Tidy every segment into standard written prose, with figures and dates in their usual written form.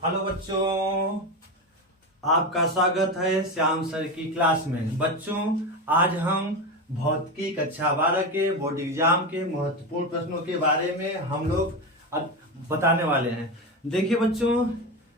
Hello बच्चों, आपका स्वागत है श्याम सर की क्लास में। बच्चों, आज हम भौतिकी कक्षा 12 के बोर्ड एग्जाम के महत्वपूर्ण प्रश्नों के बारे में हम लोग अब बताने वाले हैं। देखिए बच्चों,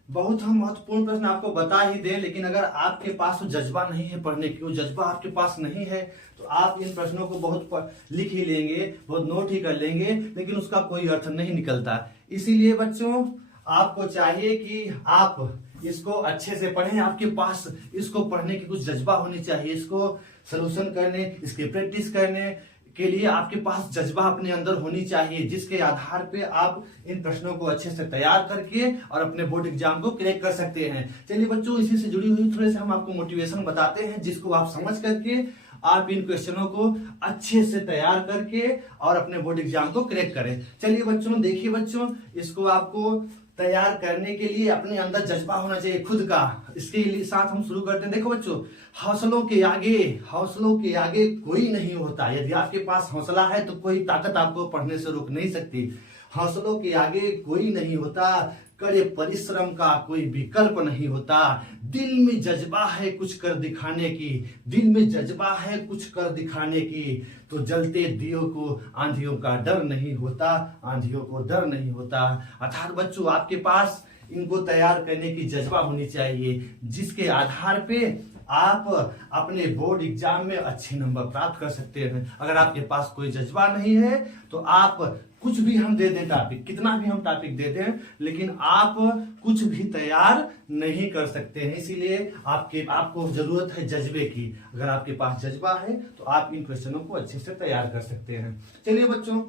बहुत हम महत्वपूर्ण प्रश्न आपको बता ही दें, लेकिन अगर आपके पास जज्बा नहीं है पढ़ने की, वो जज्बा आपके पास नहीं है तो आप इन प्रश्नों को बहुत लिख ही लेंगे, बहुत नोट ही कर लेंगे, लेकिन उसका कोई अर्थ नहीं निकलता। इसीलिए बच्चों, आपको चाहिए कि आप इसको अच्छे से पढ़ें। आपके पास इसको पढ़ने की कुछ जज्बा होनी चाहिए, इसको सलूशन करने, इसकी प्रैक्टिस करने के लिए आपके पास जज्बा अपने अंदर होनी चाहिए, जिसके आधार पे आप इन प्रश्नों को अच्छे से तैयार करके और अपने बोर्ड एग्जाम को क्रैक कर सकते हैं। चलिए बच्चों, इसी से जुड़ी हुई थोड़े से हम आपको मोटिवेशन बताते हैं, जिसको आप समझ करके आप इन क्वेश्चनों को अच्छे से तैयार करके और अपने बोर्ड एग्जाम को क्रैक करें। चलिए बच्चों, देखिए बच्चों, इसको आपको तैयार करने के लिए अपने अंदर जज्बा होना चाहिए खुद का। इसके लिए साथ हम शुरू करते हैं। देखो बच्चों, हौसलों के आगे कोई नहीं होता। यदि आपके पास हौसला है तो कोई ताकत आपको पढ़ने से रोक नहीं सकती। हौसलों के आगे कोई नहीं होता, कड़े परिश्रम का कोई विकल्प नहीं होता। दिल में जज्बा है कुछ कर दिखाने की, दिल में जज्बा है कुछ कर दिखाने की, तो जलते दियों को आंधियों का डर नहीं होता, आंधियों को डर नहीं होता। अर्थात बच्चों, आपके पास इनको तैयार करने की जज्बा होनी चाहिए, जिसके आधार पे आप अपने बोर्ड एग्जाम में अच्छे नंबर प्राप्त कर सकते हैं। अगर आपके पास कोई जज्बा नहीं है तो आप कुछ भी हम दे दें टॉपिक, कितना भी हम टॉपिक दे दें, लेकिन आप कुछ भी तैयार नहीं कर सकते हैं। इसीलिए आपको जरूरत है जज्बे की। अगर आपके पास जज्बा है तो आप इन क्वेश्चनों को अच्छे से तैयार कर सकते हैं। चलिए बच्चों,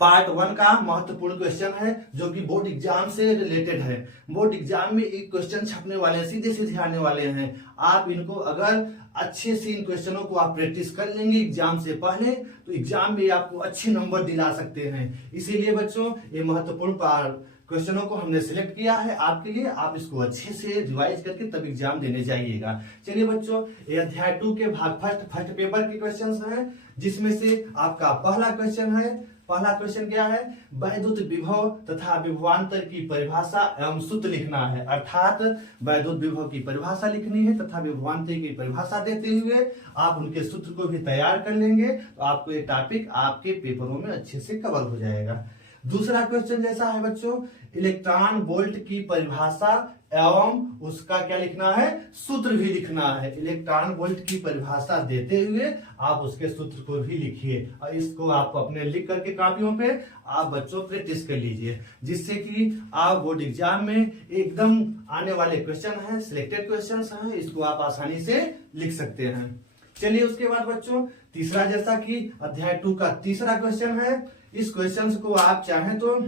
पार्ट 1 का महत्वपूर्ण क्वेश्चन है जो कि बोर्ड एग्जाम से रिलेटेड है। बोर्ड एग्जाम में एक क्वेश्चन छपने वाले हैं, सीधे सीधे आने वाले हैं। आप इनको अगर अच्छे से इन क्वेश्चनों को आप प्रैक्टिस कर लेंगे एग्जाम से पहले, तो एग्जाम में आपको अच्छे नंबर दिला सकते हैं। इसीलिए बच्चों, ये महत्वपूर्ण क्वेश्चनों को हमने सिलेक्ट किया है आपके लिए। आप इसको अच्छे से रिवाइज करके तब एग्जाम देने जाइएगा। चलिए बच्चों, ये अध्याय 2 के भाग फर्स्ट पेपर के क्वेश्चंस हैं, जिसमें से आपका पहला क्वेश्चन है। पहला क्वेश्चन क्या है? वैद्युत विभव तथा विभवांतर की परिभाषा एवं सूत्र लिखना है। अर्थात वैद्युत विभव की परिभाषा लिखनी है तथा विभवांतर की परिभाषा देते हुए आप उनके सूत्र को भी तैयार कर लेंगे, तो आपको ये टॉपिक आपके पेपरों में अच्छे से कवर हो जाएगा। दूसरा क्वेश्चन जैसा है बच्चों, इलेक्ट्रॉन वोल्ट की परिभाषा एवं उसका क्या लिखना है? सूत्र भी लिखना है। इलेक्ट्रॉन वोल्ट की परिभाषा देते हुए आप उसके सूत्र को भी लिखिए, और इसको आप अपने लिख करके कापियों पे आप बच्चों प्रैक्टिस कर लीजिए, जिससे कि आप बोर्ड एग्जाम में एकदम आने वाले क्वेश्चन हैं, सिलेक्टेड क्वेश्चन हैं, इसको आप आसानी से लिख सकते हैं। चलिए उसके बाद बच्चों, तीसरा जैसा कि अध्याय 2 का तीसरा क्वेश्चन है, इस क्वेश्चन को आप चाहें तो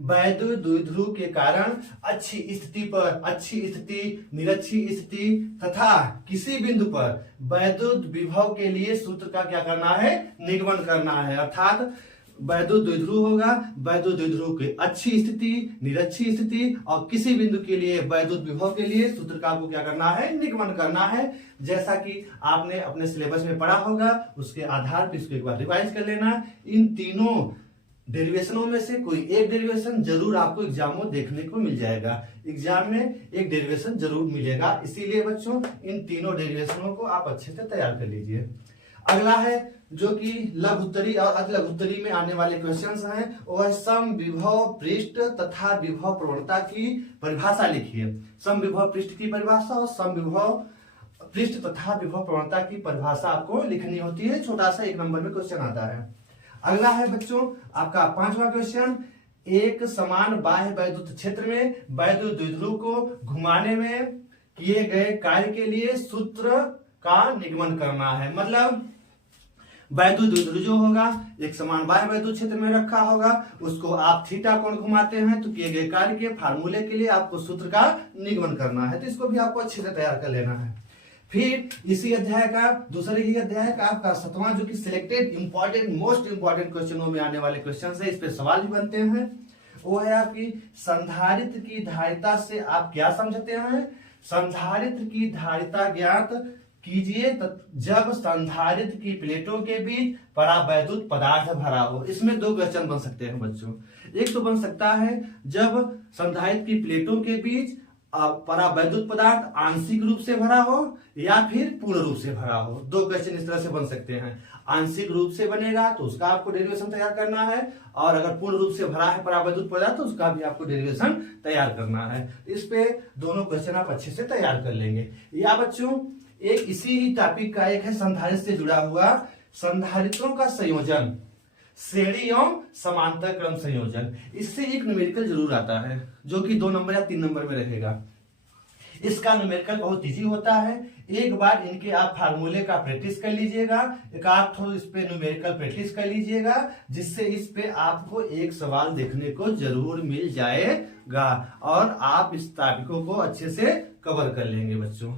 वैद्युत द्विध्रुव के कारण अच्छी स्थिति, निरक्षी स्थिति तथा किसी बिंदु पर वैद्युत विभव के लिए सूत्र का क्या करना है? निगमन करना है। अर्थात वैद्युत द्विध्रुव होगा, वैद्युत द्विध्रुव की अच्छी स्थिति, निरक्षी स्थिति और किसी बिंदु के लिए वैद्युत विभव के लिए सूत्र का आपको क्या करना है? निगमन करना है। जैसा कि आपने अपने सिलेबस में पढ़ा होगा, उसके आधार पर इसको एक बार रिवाइज कर लेना। इन तीनों डेरिवेशनों में से कोई एक डेरिवेशन जरूर आपको एग्जाम में देखने को मिल जाएगा। एग्जाम में एक डेरिवेशन जरूर मिलेगा, इसीलिए बच्चों इन तीनों डेरिवेशनों को आप अच्छे से तैयार कर लीजिए। अगला है जो कि लघु उत्तरी और अति लघु उत्तरी में आने वाले क्वेश्चंस हैं, वह सम विभव पृष्ठ तथा विभव प्रवणता की परिभाषा लिखिए। सम विभव पृष्ठ की परिभाषा और सम विभव पृष्ठ तथा विभव प्रवणता की परिभाषा आपको लिखनी होती है। छोटा सा 1 नंबर में क्वेश्चन आता है। अगला है बच्चों आपका 5वां क्वेश्चन, एक समान बाह्य वैद्युत क्षेत्र में वैद्युत द्विध्रुव को घुमाने में किए गए कार्य के लिए सूत्र का निगमन करना है। मतलब वैद्युत द्विध्रुव जो होगा एक समान बाह्य वैद्युत क्षेत्र में रखा होगा, उसको आप थीटा कोण घुमाते हैं तो किए गए कार्य के फार्मूले के लिए आपको सूत्र का निगमन करना है। तो इसको भी आपको अच्छे से तैयार कर लेना है। फिर इसी अध्याय का दूसरे ही अध्याय का आपका 7वां जो कि सिलेक्टेड मोस्ट इंपॉर्टेंट क्वेश्चनों में आने वाले क्वेश्चन है, इस पे सवाल भी बनते हैं, वो है आपकी संधारित्र की धारिता से आप क्या समझते हैं? संधारित्र की धारिता ज्ञात कीजिए जब संधारित्र की प्लेटों के बीच परावैद्युत पदार्थ भरा हो। इसमें दो क्वेश्चन बन सकते हैं बच्चों। एक तो बन सकता है जब संधारित्र की प्लेटों के बीच परावैद्युत पदार्थ आंशिक रूप से भरा हो या फिर पूर्ण रूप से भरा हो। दो क्वेश्चन इस तरह से बन सकते हैं। आंशिक रूप से बनेगा तो उसका आपको डेरिवेशन तैयार करना है, और अगर पूर्ण रूप से भरा है परावैद्युत पदार्थ तो उसका भी आपको डेरिवेशन तैयार करना है। इस पे दोनों क्वेश्चन आप अच्छे से तैयार कर लेंगे। या बच्चों एक इसी ही टॉपिक का एक है संधारित्र से जुड़ा हुआ संधारित्रों का संयोजन, श्रेणी एवं समांतर क्रम संयोजन। इससे एक न्यूमेरिकल जरूर आता है जो कि 2 नंबर या 3 नंबर में रहेगा। इसका न्यूमेरिकल बहुत इजी होता है। एक बार इनके आप फार्मूले का प्रैक्टिस कर लीजिएगा, एक आप थोड़ा इस पे न्यूमेरिकल प्रैक्टिस कर लीजिएगा, जिससे इस पे आपको एक सवाल देखने को जरूर मिल जाएगा और आप इस टॉपिकों को अच्छे से कवर कर लेंगे बच्चों।